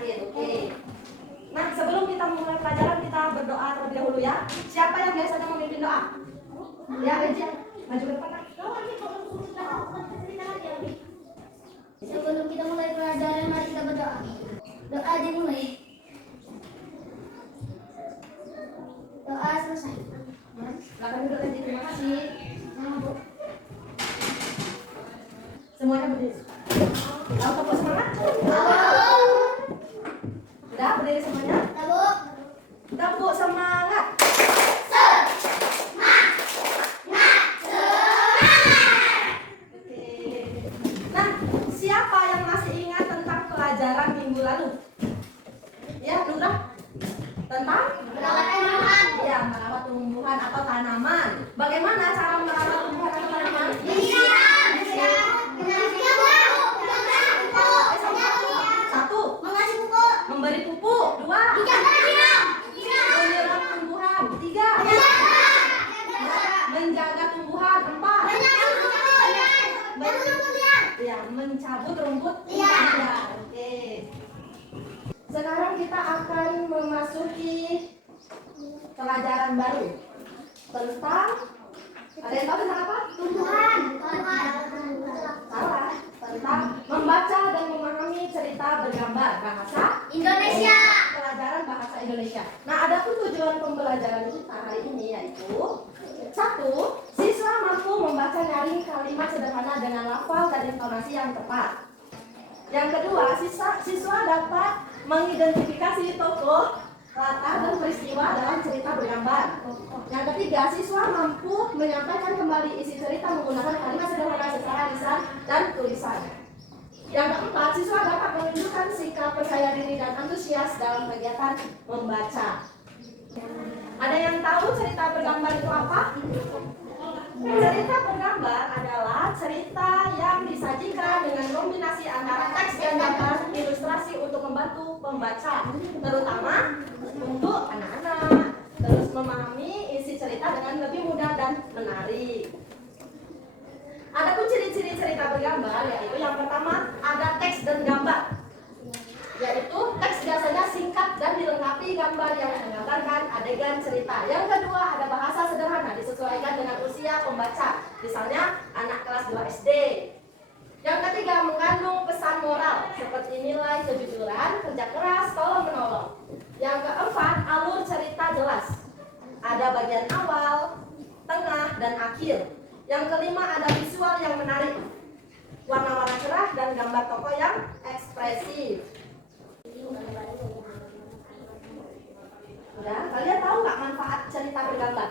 penyakit. Oke. Nah, sebelum kita memulai pelajaran, kita berdoa terlebih dahulu ya. Siapa yang biasanya memimpin doa? Ya, Reji. Maju ke depan. Sebelum kita mulai pelajaran, mari kita berdoa. Doa dimulai. Doa selesai. Silakan duduk, Reji. Terima kasih. Semuanya berdiri. Lalu tepuk semangat. Sudah berdiri semuanya? Tepuk semangat. Nah, siapa yang masih ingat tentang pelajaran minggu lalu? Ya, Nurah? Tentang? Ya, merawat tumbuhan atau tanaman. Bagaimana cara merawat tumbuhan atau tanaman? Satu, memberi pupuk. Dua, menyiram tumbuhan. Tiga, menjaga tumbuhan. Empat, ya, mencabut rumput. Ya, oke. Sekarang kita akan memasuki pelajaran baru tentang, ada yang tahu tentang apa? Salah, tentang membaca dan memahami cerita bergambar bahasa Indonesia. Pelajaran bahasa Indonesia. Nah, adapun tujuan pembelajaran kita hari ini yaitu: satu, siswa mampu membaca nyaring kalimat sederhana dengan lafal dan intonasi yang tepat. Yang kedua, siswa dapat mengidentifikasi tokoh, latar dan peristiwa dalam cerita bergambar. Yang ketiga, siswa mampu menyampaikan kembali isi cerita menggunakan kalimat sederhana secara lisan dan tulisan. Yang keempat, siswa dapat menunjukkan sikap percaya diri dan antusias dalam kegiatan membaca. Ada yang tahu cerita bergambar itu apa? Cerita bergambar adalah cerita yang disajikan dengan kombinasi antara teks dan gambar ilustrasi untuk membantu pembaca, terutama untuk anak-anak, terus memahami isi cerita dengan lebih mudah dan menarik. Adapun ciri-ciri cerita bergambar yaitu yang pertama ada teks dan gambar, yaitu teks biasanya singkat dan dilengkapi gambar yang menggambarkan adegan cerita. Yang kedua ada bahasa sederhana disesuaikan dengan usia pembaca, misalnya anak kelas 2 SD. Yang ketiga mengandung pesan moral seperti nilai kejujuran, kerja keras, tolong menolong. Yang keempat alur cerita jelas, ada bagian awal, tengah, dan akhir. Yang kelima ada visual yang menarik, warna-warna cerah dan gambar tokoh yang ekspresif. Udah, kalian tahu nggak manfaat cerita bergambar?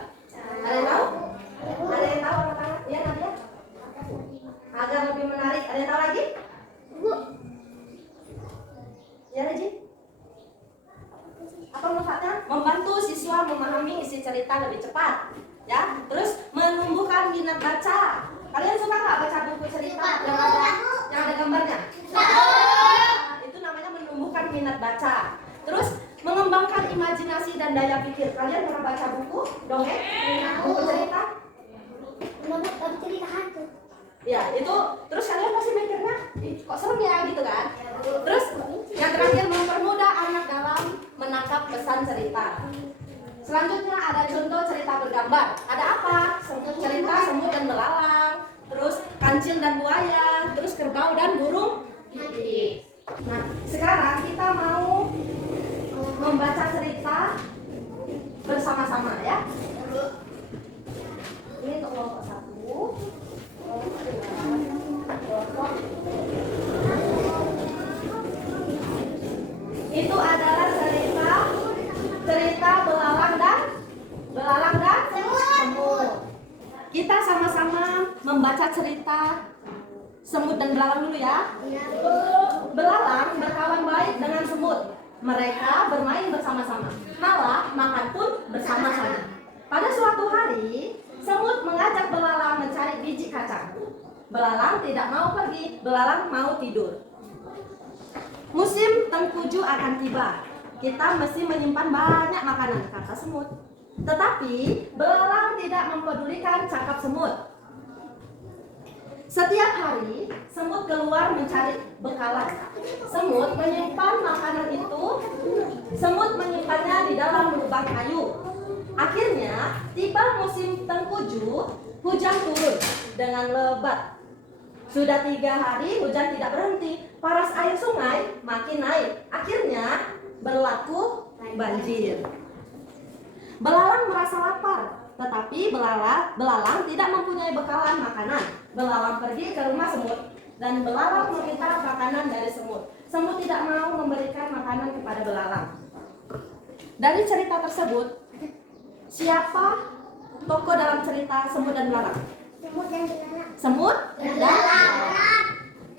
Ada yang tahu? Ada yang tahu apa tangan? Ya, Nadia? Agar lebih menarik. Ada yang tahu lagi? Ya, Reji? Apa manfaatnya? Membantu siswa memahami isi cerita lebih cepat. Ya, terus menumbuhkan minat baca. Kalian suka nggak baca buku cerita yang ada gambarnya? Itu namanya menumbuhkan minat baca. Terus mengembangkan imajinasi dan daya pikir. Kalian pernah baca buku dongeng, buku cerita? Cerita hantu. Ya, itu terus kalian pasti mikirnya, "Ih, kok serem ya," gitu kan? Terus yang terakhir mempermudah anak dalam menangkap pesan cerita. Selanjutnya ada contoh cerita bergambar. Ada apa? Cerita semut dan belalang, terus kancil dan buaya, terus kerbau dan burung pipit. Nah, sekarang kita mau membaca cerita bersama-sama ya. Ini untuk kelompok 1, kelompok 2, kelompok. Itu adalah cerita belalang dan semut. Kita sama-sama membaca cerita semut dan belalang dulu ya. Belalang berkawan baik dengan semut. Mereka bermain bersama-sama, malah makan pun bersama-sama. Pada suatu hari, semut mengajak belalang mencari biji kacang. Belalang tidak mau pergi, belalang mau tidur. Musim tengkuju akan tiba. Kita mesti menyimpan banyak makanan, kata semut. Tetapi belalang tidak mempedulikan cakap semut. Setiap hari, semut keluar mencari bekalan. Semut menyimpan makanan itu, semut menyimpannya di dalam lubang kayu. Akhirnya, tiba musim tengkujuh, hujan turun dengan lebat. Sudah 3 hari hujan tidak berhenti, paras air sungai makin naik. Akhirnya, berlaku banjir. Belalang merasa lapar, tetapi belalang tidak mempunyai bekalan makanan. Belalang pergi ke rumah semut dan belalang meminta makanan dari semut. Semut tidak mau memberikan makanan kepada belalang. Dari cerita tersebut, siapa tokoh dalam cerita semut dan belalang? Semut dan belalang. Semut dan belalang.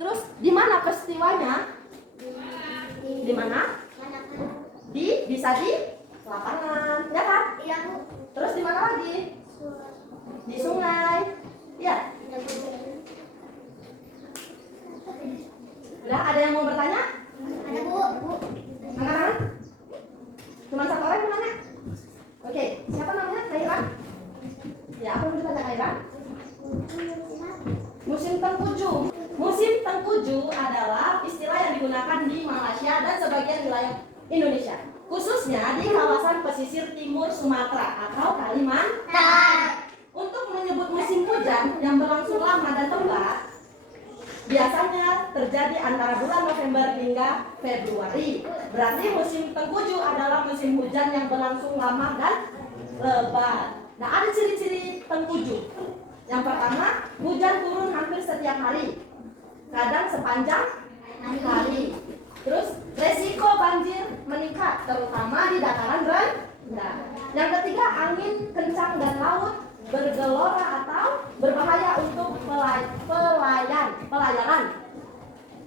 Terus di mana peristiwanya? Di mana? Bisa di lapangan, ya kan? Iya, Bu. Terus di mana lagi? Di sungai. Ya. Udah, ada yang mau bertanya? Ada, Bu. Angkat. Cuma 1 orang yang nanya. Oke, siapa namanya? Kairan? Ya, apa yang mau ditanya Kairan? Musim tengkujuh. Musim tengkujuh adalah istilah yang digunakan di Malaysia dan sebagian wilayah Indonesia, khususnya di kawasan pesisir timur Sumatera atau Kalimantan. Untuk menyebut musim hujan yang berlangsung lama dan lebat, biasanya terjadi antara bulan November hingga Februari. Berarti musim tengkujuh adalah musim hujan yang berlangsung lama dan lebat. Nah, ada ciri-ciri tengkujuh. Yang pertama, hujan turun hampir setiap hari, kadang sepanjang hari. Terus, resiko banjir meningkat, terutama di dataran rendah. Yang ketiga, angin kencang dan laut bergelora atau berbahaya untuk pelayaran.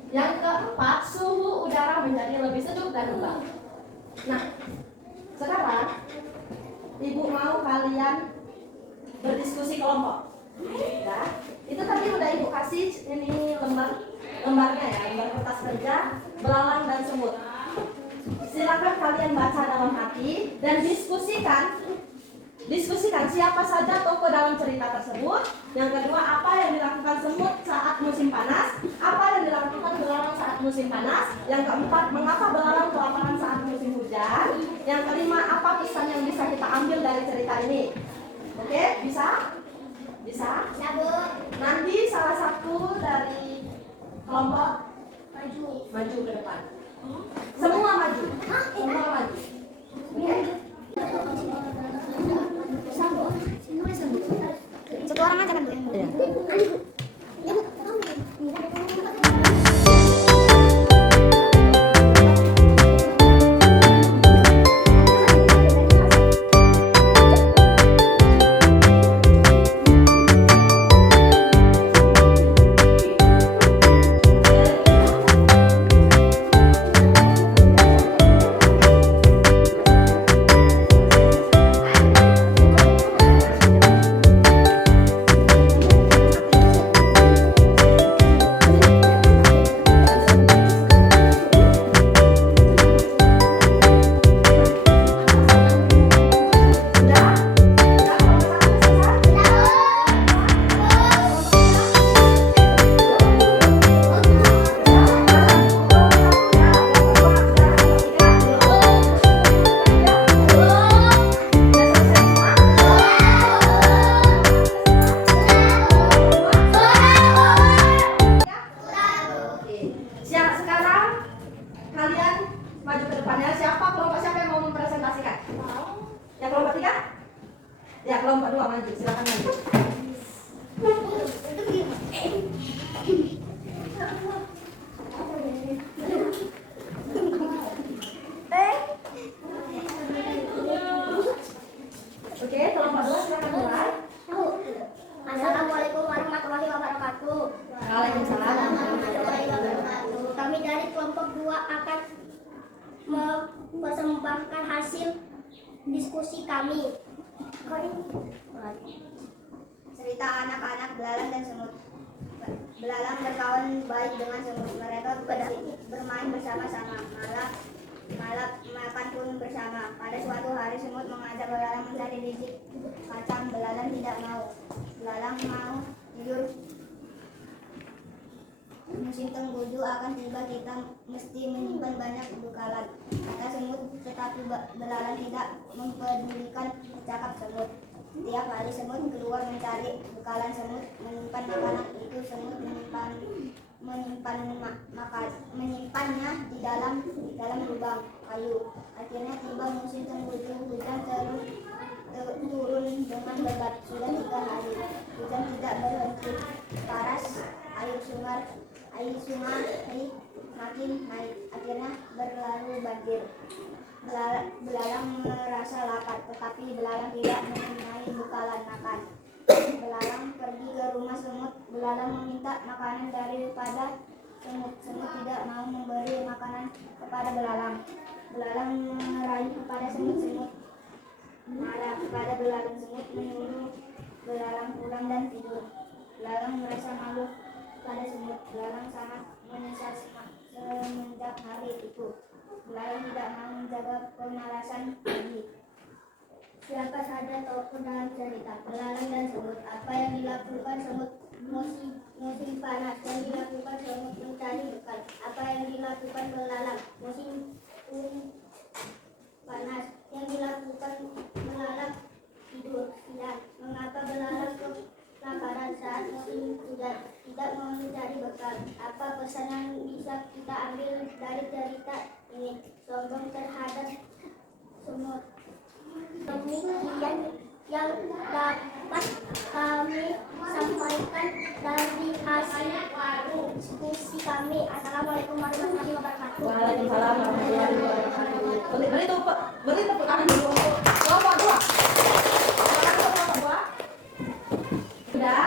Yang keempat, suhu udara menjadi lebih sejuk dan lembab. Nah, sekarang Ibu mau kalian berdiskusi kelompok. Ya, itu tadi udah Ibu kasih ini lembarnya ya, lembar kertas kerja, belalang dan semut. Silakan kalian baca dalam hati dan diskusikan siapa saja tokoh dalam cerita tersebut. Yang kedua, apa yang dilakukan semut saat musim panas, apa yang dilakukan belalang saat musim panas. Yang keempat, mengapa belalang kelaparan saat musim hujan. Yang kelima, apa pesan yang bisa kita ambil dari cerita ini. Oke, bisa? Bisa? Ya, Bu. Nanti salah satu dari kelompok maju ke depan. Semua maju. Semua maju. Oke? Satu orang aja kan, Bu? Iya. Ya, kelompok 2 maju, silakan maju. Oke, kelompok 2 silakan mulai. Assalamualaikum warahmatullahi wabarakatuh. Waalaikumsalam. Warahmatullahi wabarakatuh. Kami dari kelompok 2 akan mempersembahkan hasil diskusi kami. Cerita anak-anak belalang dan semut. Belalang berkawan baik dengan semut. Mereka bermain bersama-sama, malam makan pun bersama. Pada suatu hari semut mengajak belalang mencari biji kacang. Belalang tidak mau. Belalang mau tidur musim tengguju akan tiba, kita mesti menyimpan banyak bekalan, kata semut. Tetapi belalang tidak mempedulikan cakap semut. Tiap hari semut keluar mencari bekalan. Semut menyimpan makanan itu. Semut menyimpannya di dalam lubang kayu. Akhirnya tiba musim tengguju. Hujan terus turun dengan lebat. Sudah 3 hari hujan tidak berhenti. Paras air sungai makin naik. Akhirnya berlalu banjir. Belalang merasa lapar, tetapi belalang tidak mempunyai bekalan makan. Belalang pergi ke rumah semut. Belalang meminta makanan daripada semut. Semut tidak mau memberi makanan kepada belalang. Belalang merayu kepada semut. Semut marah kepada belalang. Semut menyuruh belalang pulang dan tidur. Belalang merasa malu pada semut. Belalang sangat menyesal semenjak hari itu. Belalang tidak mau menjaga pemalasan lagi. Siapa saja tokoh dalam cerita belalang dan semut? Apa yang dilakukan semut musim panas? Yang dilakukan semut mencari bekal. Apa yang dilakukan belalang musim panas? Yang dilakukan belalang tidur siang. Mengapa belalang kelaparan saat musim hujan? Tidak mau mencari bekal. Apa pesan yang bisa kita ambil dari cerita ini? Sombong terhadap semut. Demikian yang dapat kami sampaikan dari hasil diskusi kami. Assalamualaikum warahmatullahi wabarakatuh. Waalaikumsalam warahmatullahi wabarakatuh. Beri tepuk tangan dulu untuk kelompok 2. Udah?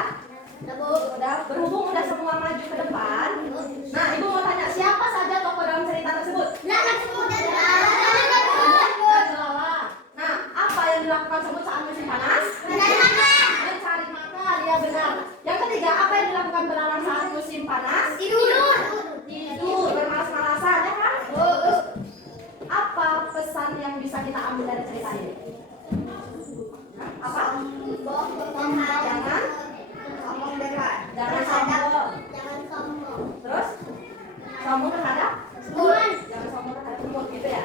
Udah. Berhubung udah semua maju ke depan. Nah, Ibu mau tanya, siapa saja tokoh dalam cerita tersebut? Belalang, semut, dan Nah, apa yang dilakukan semut saat musim panas? Mencari makan, ya benar. Yang ketiga, apa yang dilakukan belalang saat musim panas? tidur. Tidur, bermalas-malasan, ya kan? Apa pesan yang bisa kita ambil dari cerita ini? Apa? Jangan Sombong berat. Jangan sombong. Jangan sombong. Terus? Sombong terhadap? Tuhan. Jangan sombong terhadap semut, gitu ya?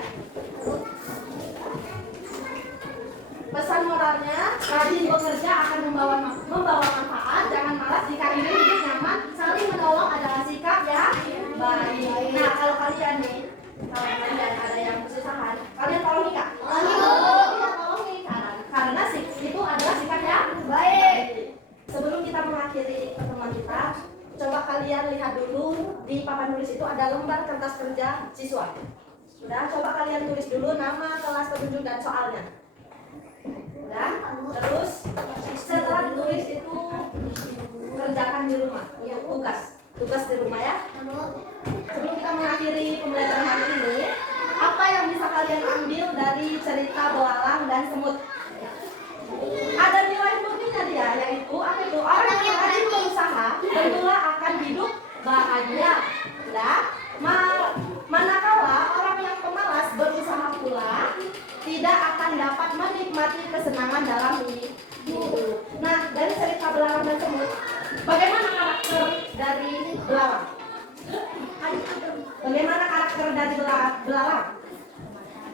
Pesan moralnya, rajin bekerja akan membawa manfaat. Jangan malas, jika ingin hidup nyaman, saling menolong adalah sikap yang baik. Nah, kalau kalian nih, kalau kalian ada yang kesusahan, kalian tolong nikah. Tolong nikah, karena itu adalah sikap yang baik. Sebelum kita mengakhiri pertemuan kita, coba kalian lihat dulu di papan tulis itu ada lembar kertas kerja siswa. Sudah, coba kalian tulis dulu nama, kelas, petunjuk, dan soalnya. Udah, terus setelah ditulis itu kerjakan di rumah, ya, tugas di rumah ya. Sebelum kita mengakhiri pembelajaran hari ini, apa yang bisa kalian ambil dari cerita belalang dan semut? Ada nilai murninya dia, yaitu apa itu? Orang yang rajin berusaha tentulah akan hidup bahagia. Udah, manakala orang yang pemalas berusaha pula tidak akan dapat menikmati kesenangan dalam hidup. Nah, dari cerita belalang dan semut, bagaimana karakter dari belalang? Bagaimana karakter dari belalang?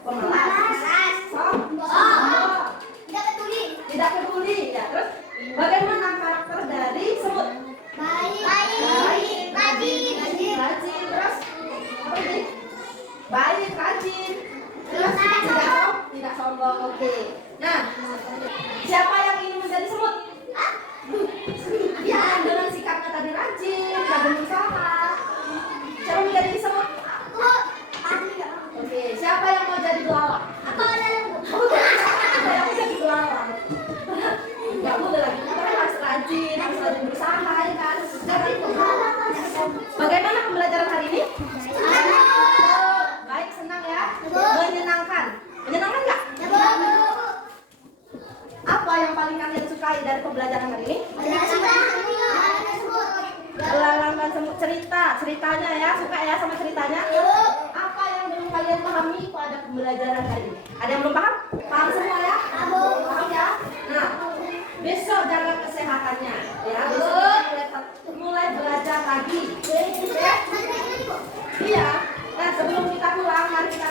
Pemalas, sombong, tidak peduli. Ya, terus bagaimana karakter dari semut? Baik. Rajin. Terus apa ini? Baik, rajin. Terus tidak sombong. Oke. Nah, siapa yang ingin menjadi semut? Ya, dengan sikapnya tadi rajin, rajin berusaha. Siapa mau jadi semut? Oke. Siapa yang mau jadi belalang? Siapa yang mau jadi belalang? Enggak boleh lagi. Kita harus rajin berusaha, ya kan? Jadi, bagaimana pembelajaran hari ini? Baik, senang ya? Menyenangkan. Menyenangkan nggak? Apa yang paling kalian sukai dari pembelajaran hari ini? Belalang dan semut, ceritanya ya, suka ya sama ceritanya? Apa yang belum kalian pahami pada pembelajaran hari ini? Ada yang belum paham? Paham semua ya? Paham ya? Nah, besok jaga kesehatannya ya. Besok mulai mulai belajar lagi. Nanti lagi kok. Iya. Nah, sebelum kita pulang, mari kita